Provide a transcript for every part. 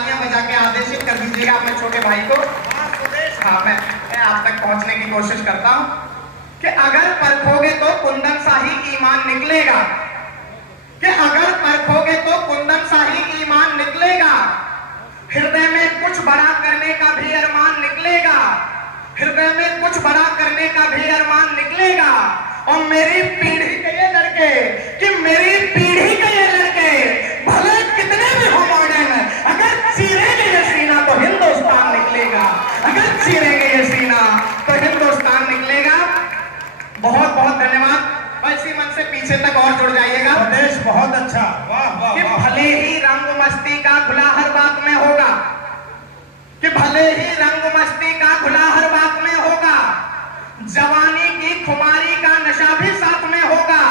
तालियां बजा के आदेशित कर दीजिएगा अपने छोटे भाई को। हाँ, मैं आप तक पहुंचने की कोशिश करता हूं कि अगर परखोगे तो कुंदन शाही ईमान निकलेगा, कि अगर परखोगे तो कुंदन शाही ईमान निकलेगा। हृदय में कुछ बड़ा करने का भी अरमान निकलेगा, हृदय में कुछ बड़ा करने का भी अरमान निकलेगा। और मेरी पीढ़ी के ये लड़के, कि मेरी पीढ़ी के ये लड़के भले कितने भी हो मॉडर्न, अगर चीरेंगे ये सीना तो हिंदुस्तान निकलेगा, अगर चीरेंगे ये सीना तो हिंदुस्तान निकलेगा। बहुत बहुत धन्यवाद। और इसी मन से पीछे तक और जुड़ जाइएगा। देश बहुत अच्छा, वाह वाह। कि भले ही रंग मस्ती का खुला हर बात में होगा, कि भले ही रंग मस्ती का खुला हर बात में होगा, जवानी की खुमारी का नशा भी साथ में होगा,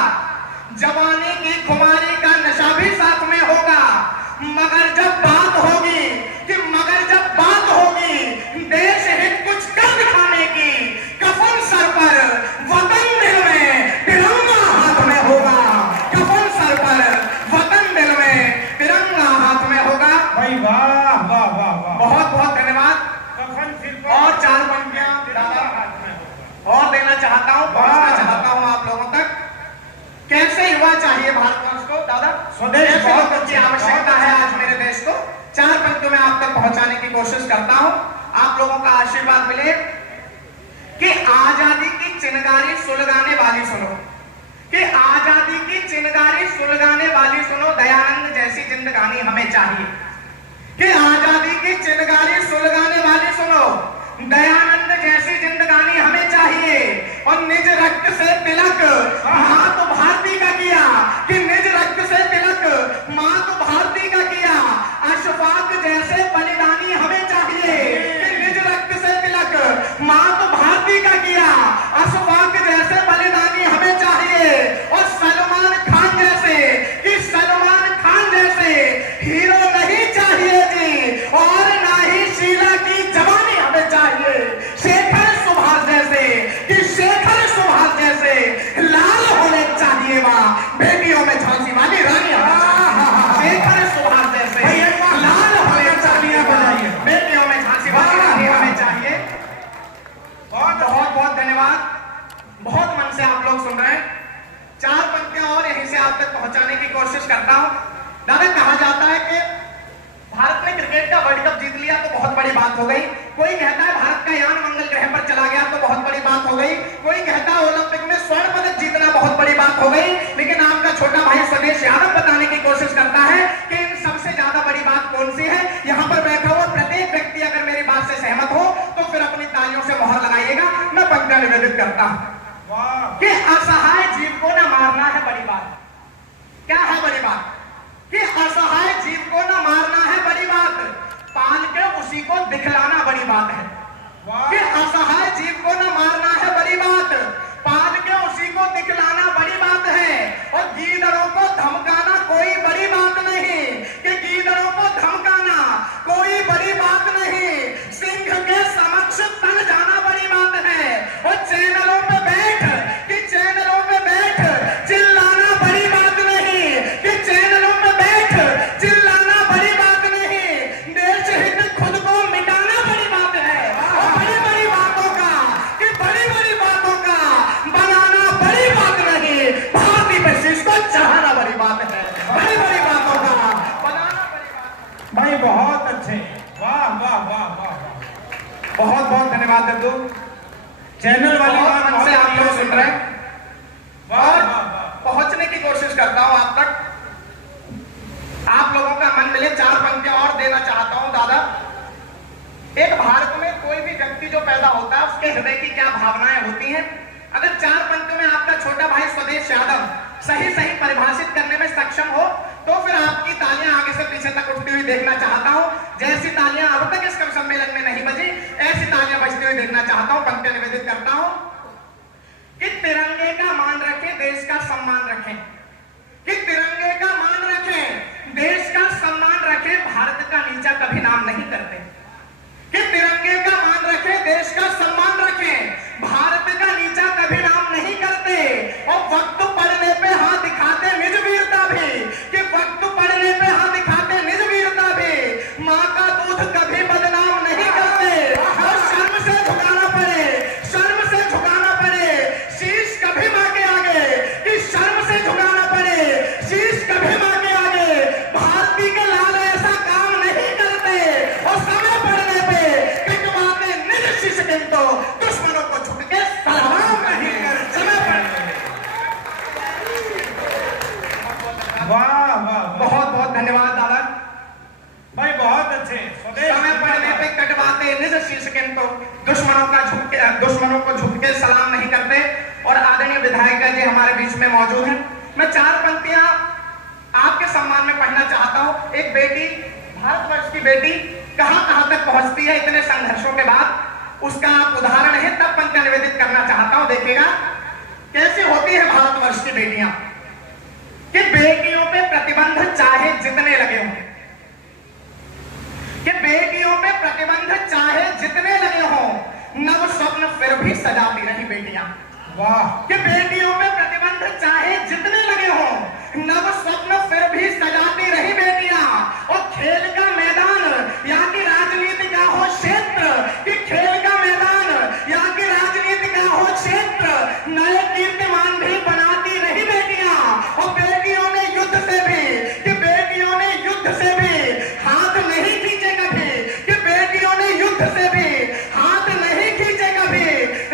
जवानी की खुमारी का नशा भी साथ में होगा। मगर जब बात होगी, कि मगर जब बात होगी देश हित कुछ कर दिखाने की, कफन सर पर वतन दिल में तिरंगा हाथ में होगा, कफन सर पर वतन दिल में तिरंगा हाथ में होगा। भाई वाह वाह वाह वाह, बहुत बहुत धन्यवाद। कफन सिर पर और 4 पंक्तियां तिरंगा हाथ में होगा। और देना चाहता हूं, पहुंचना चाहता हूं आप लोगों तक। कैसे युवा चाहिए भारतवर्ष को दादा? स्वदेश बहुत अच्छी आवश्यकता है आज मेरे देश को। 4 पंक्तियों में आप तक पहुंचाने की कोशिश करता हूं, आप लोगों का आशीर्वाद मिले। कि आजादी की चिनगारी सुलगाने वाली सुनो, कि आजादी की चिनगारी सुलगाने वाली सुनो, दयानंद जैसी जिंदगानी हमें चाहिए। कि आजादी की चिनगारी सुलगाने वाली सुनो, दयानंद जैसी जिंदगानी हमें चाहिए। और निज रक्त से तिलक मातु भारती का किया, कि निज रक्त से तिलक मातु भारती का किया, अशफाक जैसे बलिदानी हमें चाहिए। कि निज रक्त से तिलक मातु भारती का किया, अशफाक जैसे बलिदानी हमें चाहिए। और सलमान खान जैसे, कि सलमान खान जैसे हीरो नहीं चाहिए जी, और ना ही शीला की जवानी हमें चाहिए। शेखर सुभाष जैसे, कि शेखर सुभाष जैसे लाल होने चाहिए माँ, बेटियों में झांसी वाली रानी शेखर सुभाष जैसे लाल होने चाहिए, बेटियों में झांसी वाली रानी हमें चाहिए। बहुत बहुत धन्यवाद। बहुत मन से आप लोग सुन रहे हैं। 4 पंक्तियां और यहीं से आप तक पहुंचाने की कोशिश करता हूं। दादा, कहा जाता है कि भारत ने क्रिकेट का वर्ल्ड कप जीत लिया तो बहुत बड़ी बात हो गई। कोई कहता है भारत का यान मंगल ग्रह पर चला गया तो बहुत बड़ी बात हो गई। कोई कहता है ओलंपिक में स्वर्ण पदक जीतना बहुत बड़ी बात हो गई। लेकिन आपका छोटा भाई स्वदेश यादव बताने की कोशिश करता है कि इन सबसे ज्यादा बड़ी बात कौन सी है। यहाँ पर बैठा हुआ प्रत्येक व्यक्ति अगर मेरी बात से सहमत हो तो फिर अपनी तालियों से मोहर लगाइएगा। मैं पंक्तियां निवेदित करता हूं कि असहाय जीव को न मारना है बड़ी बात। क्या है बड़ी बात? कि असहाय जीव को न मारना है बड़ी बात, पाल के उसी को दिखलाना बड़ी बात है। कि असहाय जीव को न मारना है बड़ी बात, पाल के उसी को दिखलाना बड़ी बात है। और गीदड़ों को धमकाना कोई बड़ी बात नहीं, कि गीदड़ों को धमकाना कोई बड़ी बात नहीं, सिंह के समक्ष तन जाना बड़ी बात है। और चैनलों पे बैठ, कि चैनलों पे बैठ चिल्लाना बड़ी बात नहीं, कि चैनलों पे बैठ चिल्लाना बड़ी बात नहीं, देश हित खुद को मिटाना बड़ी बात है। और बड़ी बड़ी बातों का, कि बड़ी बड़ी बातों का बनाना बड़ी बात नहीं, भारतीय पे शीश को चढ़ाना बड़ी बात है। बड़ी बड़ी बातों का बनाना बड़ी बात। भाई बहुत अच्छे, वाह वाह वाह वाह। बहुत बहुत धन्यवाद दद्दू। चैनल वाली बहुत मन से आप लोग सुन रहे हैं और वाह। पहुंचने की कोशिश करता हूं आप तक। आप लोगों का मन मिले। 4 पंक्तियां और देना चाहता हूं दादा। एक भारत में कोई भी व्यक्ति जो पैदा होता है उसके हृदय की क्या भावनाएं होती हैं, अगर 4 पंक्तियों में आपका छोटा भाई स्वदेश यादव सही सही परिभाषित करने में सक्षम हो तो फिर आपकी तालियां आगे से पीछे तक उठती हुई देखना चाहता हूं। जैसी तालियां अब तक इस कवि सम्मेलन में नहीं बजी, ऐसी तालियां बजती हुई देखना चाहता हूं। पंक्तियां निवेदित करता हूं कि तिरंगे का मान रखें, देश का सम्मान रखें। कि तिरंगे का मान रखें, देश का सम्मान रखें, भारत का नीचा कभी नाम नहीं करते। कि तिरंगे का मान रखें, देश का सम्मान रखें, भारत का नीचा कभी नाम नहीं करते। और वक्त पड़ने पे हाथ दिखाते निज वीरता भी, कि वक्त पड़ने पे हाथ दिखाते निज वीरता भी। माँ का हमारे बीच में मौजूद हैं। मैं 4 पंक्तियां आपके सम्मान में पढ़ना चाहता हूं। एक बेटी, भारतवर्ष की बेटी कहां कहां तक पहुंचती है इतने संघर्षों के बाद, उसका आप उदाहरण है, तब पंक्तियां निवेदित करना चाहता हूं। देखिएगा कैसे होती है भारतवर्ष की बेटियां, कि बेटियों पे प्रतिबंध चाहे जितने लगे हों, कि बेटियों पे प्रतिबंध चाहे जितने लगे हों, नव स्वप्न फिर भी सजाती रही बेटियां। वाह, कि बेटियों पे प्रतिबंध चाहे जितने लगे हों, नव स्वप्न फिर भी सजाती रही बेटियां। और खेल का मैदान या कि राजनीति का हो क्षेत्र, कि खेल का मैदान या कि राजनीति का हो क्षेत्र, नए कीर्तिमान भी बनाती रही बेटियां। और बेटियों ने युद्ध से भी, कि बेटियों ने युद्ध से भी हाथ नहीं खींचे कभी, कि बेटियों ने युद्ध से भी हाथ नहीं खींचे कभी।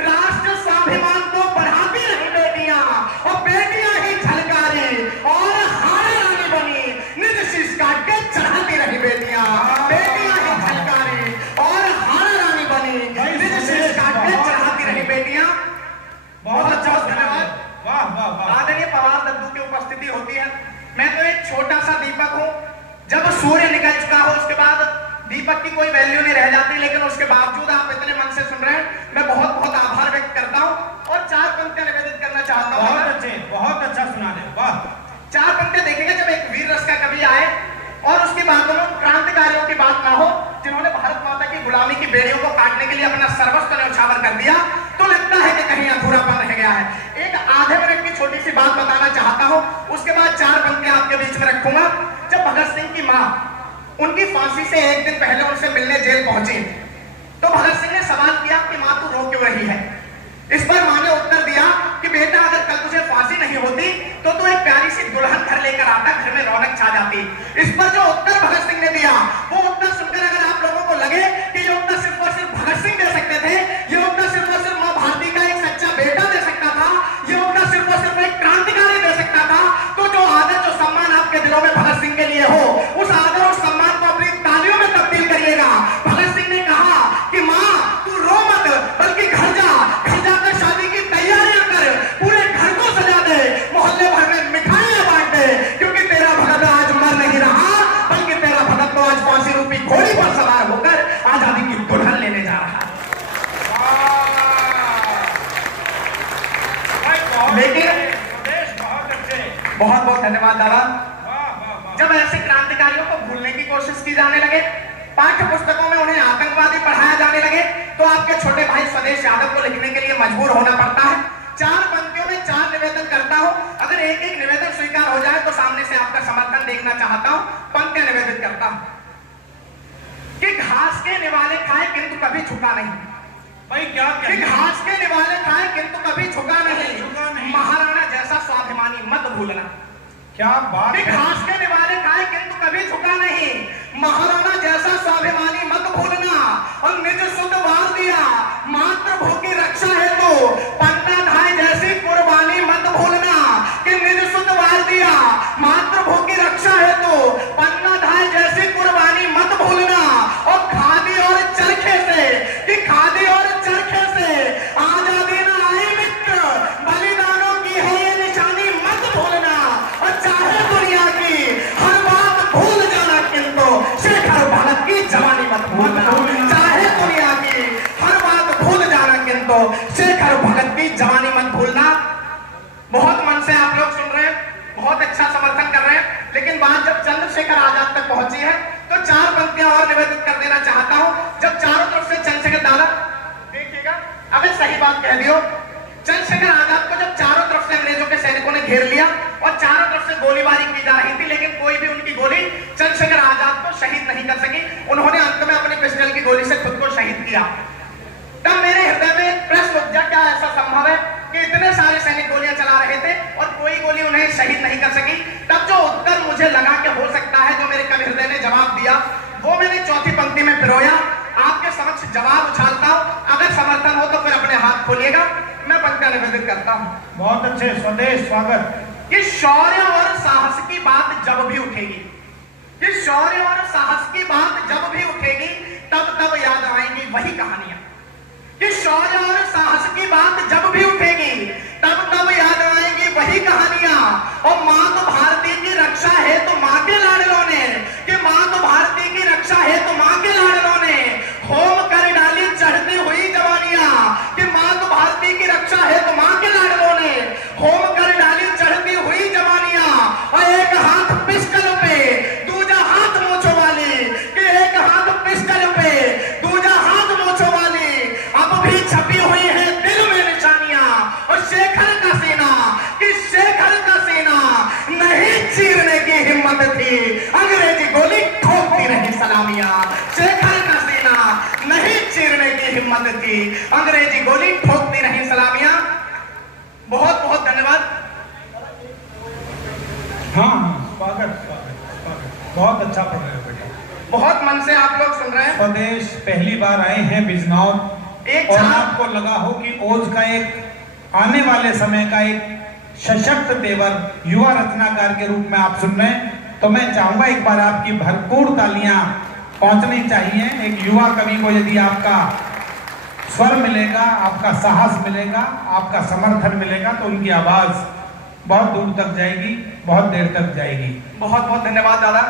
राष्ट्र स्वाभिमान को बढ़ाती रही बेटियां, और बेटियां ही झलकारी और हार रानी बनी, निज शीश काट के चढ़ाती रही बेटियां। बेटियां ही झलकारी और हार रानी बनी, निज शीश काट के चढ़ाती रही बेटियां। बहुत बहुत धन्यवाद। वाह वाह वाह। आदरणीय पवार दद्दू की उपस्थिति होती है। मैं तो एक छोटा सा दीपक हूं, जब सूर्य निकल चुका हो उसके बाद दीपक की कोई वैल्यू नहीं रह जाती, लेकिन उसके बावजूद आप इतने मन से सुन रहे हैं, मैं बहुत बहुत आभार व्यक्त करता हूं। और 4 पंक्तियां निवेदित करना चाहता हूं। बहुत अच्छे, बहुत अच्छा सुना रहे, वाह। 4 पंक्तियां देखिएगा। जब एक वीर रस का कवि आए और उसकी बातों में क्रांतिकारियों की बात ना हो, जिन्होंने भारत माता की गुलामी की बेड़ियों को काटने के लिए अपना सर्वस्व न्यौछावर कर दिया, तो लगता है कि कहीं अधूरापन रह गया है। एक आधे मिनट की छोटी सी बात बताना चाहता हूं, उसके बाद 4 पंक्तियां आपके बीच में रखूंगा। जब भगत सिंह की मां उनकी फांसी से एक दिन पहले उनसे मिलने जेल पहुंची, तो भगत सिंह ने सवाल किया कि मां तू रो क्यों रही है। इस पर मां ने उत्तर दिया कि बेटा अगर कल तुझे फांसी नहीं होती तो तू एक प्यारी सी दुल्हन घर लेकर आता, घर में रौनक छा जाती। इस पर जो उत्तर भगत सिंह ने दिया, वो उत्तर सुनकर अगर आप लोगों को लगे कि ये उत्तर सिर्फ और सिर्फ भगत सिंह दे सकते थे, ये उत्तर सिर्फ और सिर्फ मां भारती का एक सच्चा बेटा दे सकता था, ये उत्तर सिर्फ और सिर्फ एक क्रांतिकारी दे सकता था, तो जो आदर जो सम्मान आपके दिलों में भगत सिंह के लिए हो, उस आदर और सम्मान को अपनी तालियों में तब्दील करिएगा। भगत सिंह ने कहा कि मां तू रो मत, बल्कि घर जाकर शादी की तैयारियां कर, पूरे घर को सजा दे, मोहल्ले भर में मिठाइयां बांट दे, क्योंकि तेरा भगत आज मर नहीं रहा, बल्कि तेरा भगत तो आज फांसी रूपी घोड़ी पर सवार होकर आजादी की दुल्हन लेने जा रहा है। लेकिन बहुत अच्छे, बहुत बहुत धन्यवाद दादा। वाह वाह वाह। जब ऐसे क्रांतिकारियों को भूलने की कोशिश की जाने लगे, पाठ्य पुस्तकों में उन्हें आतंकवादी पढ़ाया जाने लगे, तो आपके छोटे भाई स्वदेश यादव को लिखने के लिए मजबूर होना पड़ता है। 4 पंक्तियों में 4 निवेदन करता हूं। अगर एक एक निवेदन स्वीकार हो जाए तो सामने से आपका समर्थन देखना चाहता हूं। पंक्तियां निवेदित करता हूं कि घास के निवाले खाए किंतु कभी झुका नहीं। भाई क्या कि कहते हैं? घास के निवाले खाए किंतु कभी झुका नहीं। झुका नहीं। महाराणा जैसा स्वाभिमानी मत भूलना। क्या बात कि है। घास के निवाले खाए किंतु कभी झुका नहीं। महाराणा जैसा स्वाभिमानी मत भूलना। और निज सुत वार दिया मातृभू की रक्षा हेतु पन्ना धाय जैसी कुर्बानी मत भूलना। कि निज सुत वार दिया मातृभू की रक्षा हेतु पन्ना धाय जैसी कुर्बानी मत भूलना। और खादी और चरखे से, कि खादी और चरखे से आजादी न आई मित्र, बलिदानों की है ये निशानी मत भूलना। और चाहे दुनिया की हर बात भूल जाना किंतु शेखर भगत की जवानी मत भूलना। चाहे दुनिया की हर बात भूल जाना किंतु शेखर भगत की जवानी मत भूलना। बहुत मन से आप लोग सुन रहे हैं, बहुत अच्छा समर्थन कर रहे हैं, लेकिन बात जब चंद्रशेखर आजाद तक पहुंची है तो 4 पंक्तियां और निवेदित कर देना चाहता हूं। जब चारों तरफ से चंद्रशेखर दादा देखिएगा, अगर सही बात कह दियो, चंद्रशेखर आजाद को जब चारों तरफ से अंग्रेजों के सैनिकों ने घेर लिया और चारों तरफ से गोलीबारी की जा रही थी, लेकिन कोई भी उनकी गोली चंद्रशेखर आजाद को शहीद नहीं कर सकी। उन्होंने अंत में अपनी पिस्टल की गोली से खुद को शहीद किया। तब मेरे हृदय में एक प्रश्न उठ गया, क्या ऐसा संभव है कि इतने सारे सैनिक गोलियां चला रहे थे और कोई गोली उन्हें शहीद नहीं कर सकी? तब जो उत्तर मुझे लगा कि हो सकता है, जो मेरे कवि हृदय ने जवाब दिया, वो मैंने चौथी पंक्ति में पिरोया। आपके समक्ष जवाब उछालता हूं, अगर समर्थन हो तो फिर अपने हाथ खोलिएगा। मैं पंक्तियां निवेदित करता हूं। बहुत अच्छे, स्वदेश स्वागत। कि शौर्य और साहस की बात जब भी उठेगी, कि शौर्य और साहस की बात जब भी उठेगी, तब तब याद आएंगी वही कहानियां। कि शौर्य और साहस की बात जब भी उठेगी, तब तब याद आएंगी वही पहली बार आए हैं बिजनौर एक और छात्र- आपको लगा हो कि ओज का एक आने वाले समय का एक सशक्त तेवर युवा रचनाकार के रूप में आप सुन रहे हैं, तो मैं चाहूंगा एक बार आपकी भरपूर तालियां पहुंचनी चाहिए। एक युवा कवि को यदि आपका स्वर मिलेगा, आपका साहस मिलेगा, आपका समर्थन मिलेगा, तो उनकी आवाज बहुत दूर तक जाएगी, बहुत देर तक जाएगी। बहुत बहुत धन्यवाद दादा।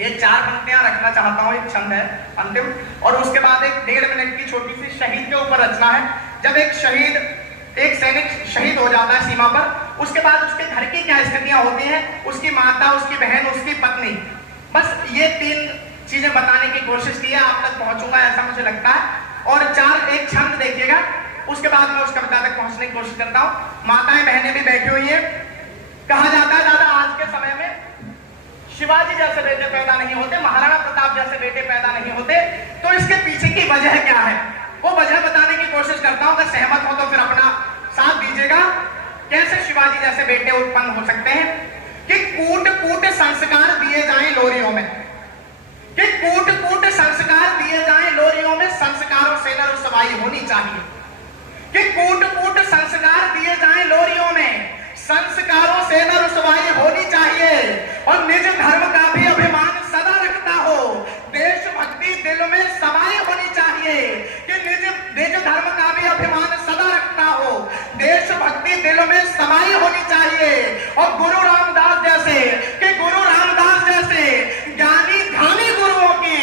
ये 4 पंक्तियां रखना चाहता हूँ, एक छंद है अंतिम, और उसके बाद एक 1.5 मिनट की छोटी सी शहीद के ऊपर रचना है। जब एक सैनिक शहीद हो जाता है सीमा पर, उसके बाद उसके घर की क्या स्थितियां होती हैं, उसकी माता, उसकी बहन, उसकी पत्नी, बस ये 3 चीजें बताने की कोशिश की है। आप तक पहुंचूंगा ऐसा मुझे लगता है। और एक छंद देखिएगा, उसके बाद मैं उस कविता तक पहुंचने की कोशिश करता हूं। माताएं बहनें भी बैठी हुई है। कहा जाता है दादा, आज के समय में शिवाजी जैसे बेटे पैदा नहीं होते, महाराणा प्रताप जैसे बेटे पैदा नहीं होते, तो इसके पीछे की वजह क्या है, वो वजह बताने की कोशिश करता हूं। अगर सहमत हो तो फिर अपना साथ दीजिएगा। कैसे शिवाजी जैसे बेटे उत्पन्न हो सकते हैं? कि कूट कूट संस्कार दिए जाएं लोरियों में, कि कूट कूट संस्कार दिए जाएं लोरियों में, संस्कारों से न रुसवाई होनी चाहिए। कि कूट कूट संस्कार दिए जाएं लोरियों में, संस्कारों से न रुसवाई होनी चाहिए। और निज धर्म का भी अभिमान सदा रखता हो, देशभक्ति दिल में समाई होनी चाहिए। कि निज धर्म का भी अभिमान सदा रखता हो, देशभक्ति दिल में समाई होनी चाहिए। और गुरु रामदास जैसे, कि गुरु रामदास जैसे ज्ञानी ध्यानी गुरुओं की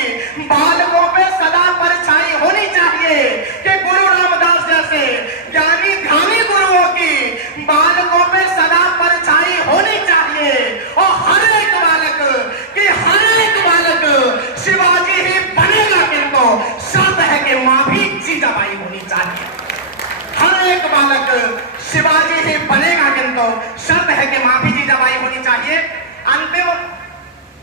बालकों पे सदा परछाई होनी चाहिए। कि गुरु रामदास जैसे ज्ञानी ध्यानी गुरुओं की बालकों पे सदा परछाई होनी चाहिए। और हर एक बालक शिवाजी ही बनेगा, किनको शर्त है कि मां भी जीजाबाई होनी चाहिए। हर एक बालक शिवाजी ही बनेगा, किनको शर्त है कि मां भी जीजाबाई होनी चाहिए। अंतिम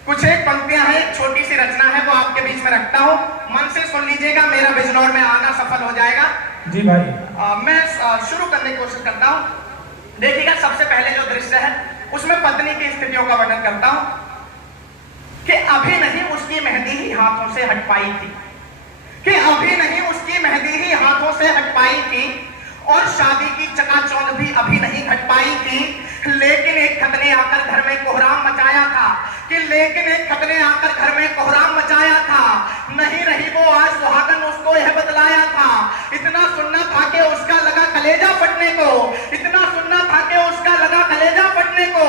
कुछ एक पंक्तियां हैं, छोटी सी रचना है, वो आपके बीच में रखता हूं, मन से सुन लीजिएगा। मेरा बिजनौर में आना सफल हो जाएगा। जी भाई। मैं शुरू करने की कोशिश करता हूं। देखिएगा, सबसे पहले जो दृश्य है उसमें पत्नी की स्थितियों का वर्णन करता हूं। कि अभी नहीं उसकी मेहंदी ही हाथों से हट पाई थी, कि अभी नहीं उसकी मेहंदी ही हाथों से हट पाई थी, और शादी की चकाचौंध भी अभी नहीं घट पाई थी। लेकिन एक खत ने आकर घर में कोहराम मचाया था, कि लेकिन एक खत ने आकर घर में कोहराम मचाया था। नहीं रही वो आज सुहागन, उसको यह बतलाया था। इतना सुनना था कि उसका लगा कलेजा फटने को, इतना सुनना था कि उसका लगा कलेजा फटने को।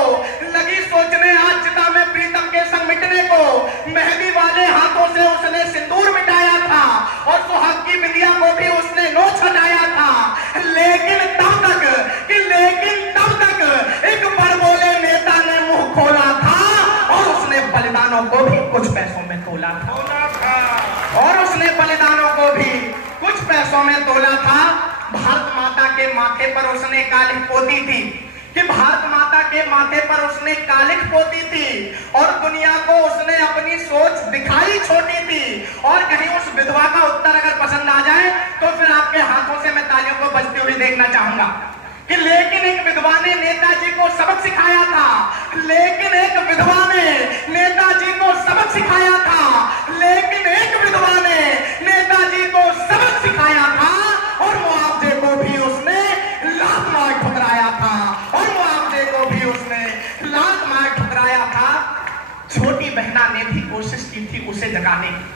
लगी सोचने आज चिता में प्रीतम के संग मिटने को, मेहंदी वाले हाथों से उसने सिंदूर मिटाया था, और सुहाग की बिंदिया को भी उसने नोच हटाया था। लेकिन तब तक एक बड़बोले नेता ने मुंह खोला था, और उसने बलिदानों को भी कुछ पैसों में तोला था, और उसने बलिदानों को भी कुछ पैसों में तोला था। भारत माता के माथे पर उसने कालिख पोती थी, कि भारत माता के माथे पर उसने कालिख पोती थी, और दुनिया को उसने अपनी सोच दिखाई छोटी थी। और कहीं उस विधवा का उत्तर अगर पसंद आ जाए तो फिर आपके हाथों से मैं तालियों को बजती हुई देखना चाहूंगा। कि लेकिन एक विधवा ने नेताजी को सबक सिखाया था, लेकिन एक विधवा ने नेताजी को सबक सिखाया था, लेकिन एक विधवा ने नेताजी को सबक सिखाया था। और मुआवजे को भी उसने लात मार ठुकराया था, और मुआवजे को भी उसने लात मार ठुकराया था। छोटी बहना ने भी कोशिश की थी उसे जगाने की।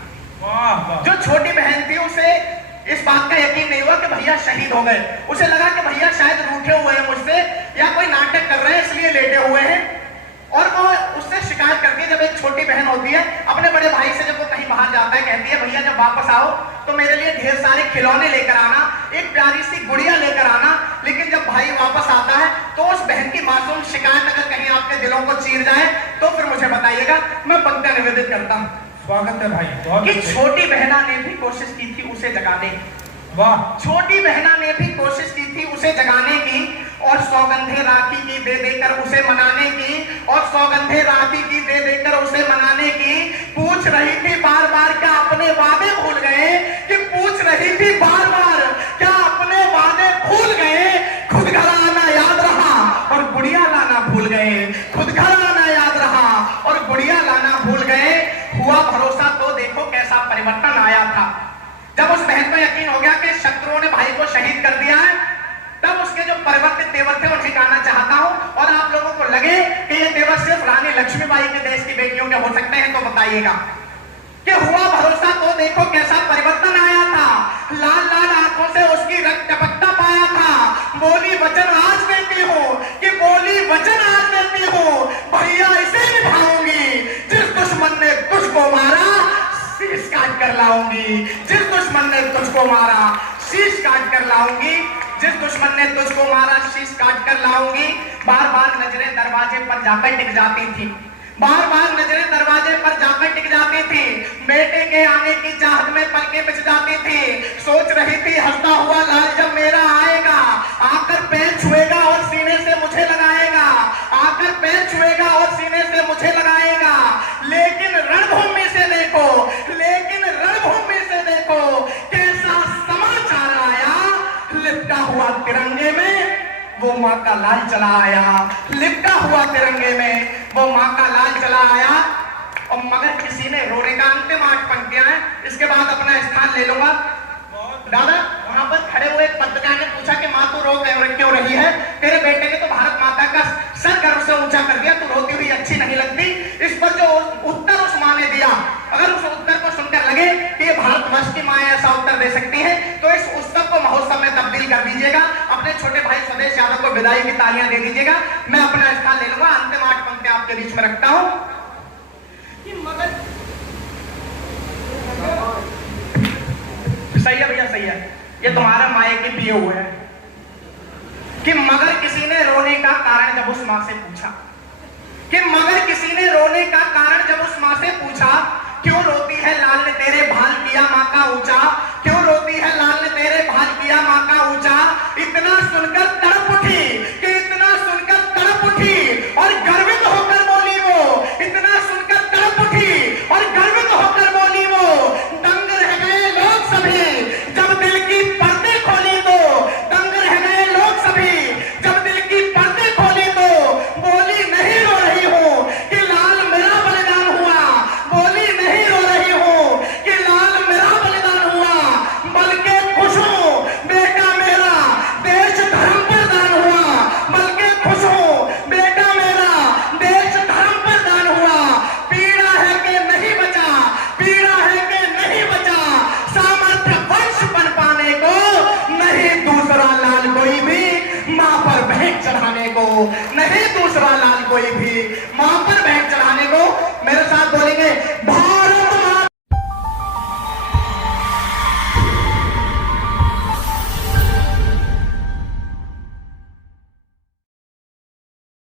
जो छोटी बहन थी उसे इस बात का यकीन नहीं हुआ कि भैया शहीद हो गए। उसे लगा कि भैया शायद रूठे हुए हैं मुझसे, या कोई नाटक कर रहे हैं इसलिए लेटे हुए हैं। और वो उससे शिकायत करती है। जब एक छोटी बहन होती है अपने बड़े भाई से, जब वो कहीं बाहर जाता है, कहती है भैया जब वापस आओ तो मेरे लिए ढेर सारे खिलौने लेकर आना, एक प्यारी सी गुड़िया लेकर आना। लेकिन जब भाई वापस आता है तो उस बहन की मासूम शिकायत अगर कहीं आपके दिलों को चीर जाए तो फिर मुझे बताइएगा। मैं पंक्तियां निवेदित करता हूं। स्वागत है भाई, बहुत कि छोटी बहना ने भी कोशिश की थी उसे जगाने की। वाह। छोटी बहना ने भी कोशिश की थी उसे जगाने की, और सौगंधे राखी की दे देकर उसे मनाने की, और सौगंधे राखी की दे देकर उसे मनाने की। पूछ रही थी बार बार क्या अपने वादे भूल गए, कि पूछ रही थी बार बार क्या अपने वादे भूल गए। खुद घर आना याद रहा और गुड़िया लाना भूल गए, खुद घर आना याद रहा और गुड़िया लाना भूल गए। हुआ भरोसा तो देखो कैसा परिवर्तन आया था। बहन को यकीन हो गया कि शत्रुओं ने भाई को शहीद कर दिया है, तब उसके जो परिवर्तित तेवर थे उन्हें गाना चाहता हूं। और आप लोगों को लगे कि ये तेवर सिर्फ रानी लक्ष्मीबाई के देश की बेटियों के हो सकते हैं तो बताइएगा कि हुआ भरोसा तो देखो कैसा परिवर्तन आया था। लाल लाल आंखों से उसकी रक्त टपकता पाया था। बोली वचन आज देती हूँ कि बोली वचन आज देती हूँ, भैया इसे निभाऊंगी। जिस दुश्मन ने तुझको मारा शीश काट कर लाऊंगी। जिस दुश्मन ने तुझको मारा शीश काट कर लाऊंगी। जिस दुश्मन ने तुझको मारा शीश काट कर लाऊंगी। बार बार नजरें दरवाजे पर जाकर टिक जाती थी। बार बार नजरें दरवाजे पर जाकर टिक जाती थी। बेटे के आने की चाहत में पलकें बिछ जाती थी। सोच रही थी हंसता हुआ लाल जब मेरा आएगा, आकर पैर छुएगा और सीने से मुझे लगाएगा। आकर पैर छुएगा और सीने से मुझे लगाएगा। लेकिन रणभूमि से देखो, लेकिन रणभूमि से देखो कैसा समाचार आया। लिपटा हुआ तिरंगे में वो माँ का लाल चला आया। लिपटा हुआ तिरंगे में वो माँ का लाल चला आया। और मगर किसी ने रोने का अंतिम 8 पंक्तियां हैं, इसके बाद अपना स्थान ले लूंगा। दादा वहां पर खड़े हुए एक पत्रकार ने पूछा कि माँ तू रो क्यों रही है? तेरे बेटे ने तो भारत माता का सर गर्व से ऊंचा कर दिया, तू रोती हुई अच्छी नहीं लगती। इस पर जो उत्तर उस माँ ने दिया, अगर उस उत्तर को सुनकर लगे कि ये भारतवर्ष की माँ ऐसा उत्तर दे सकती है तो इस उत्सव को महोत्सव में तब्दील कर दीजिएगा। अपने छोटे भाई स्वदेश यादव को विदाई की तालियां दे दीजिएगा। मैं अपना स्थान ले लूंगा। अंतिम 8 पंक्तियां आपके बीच में रखता हूं कि मगर सही है भैया, सही है, ये तुम्हारा माए के पिए हुए है कि मगर किसी ने रोने का कारण जब उस मां से पूछा, कि मगर किसी ने रोने का कारण जब उस मां से पूछा, क्यों रोती है लाल ने तेरे भाल किया मां का ऊंचा। क्यों रोती है लाल ने तेरे भाल किया मां का ऊंचा। इतना सुनकर तड़प उठी कि इतना सुनकर तड़प उठी और गर्वित होकर बोली वो। इतना सुनकर तड़प उठी और गर्वित होकर बोली वो। दंग रह गए लोग सभी जब दिल की पर्दे खोली तो। दंग रह गए लोग सभी जब दिल की पर्दे खोली तो। बोली नहीं रो रही हूं कि लाल मेरा बलिदान हुआ। बोली नहीं रो रही हूं कि लाल मेरा बलिदान हुआ, बल्कि खुश हूं बेटा मेरा देश धर्म पर दान हुआ। बल्कि खुश हूं बेटा मेरा देश धर्म पर दान हुआ। पीड़ा है कि नहीं बचा, पीड़ा है कि नहीं बचा। सामर्थ्य वंश बन पाने को नहीं दूसरा लाल कोई भी मां पर भेंट चढ़ाने को। नहीं दूसरा लाल कोई भी मां पर भेंट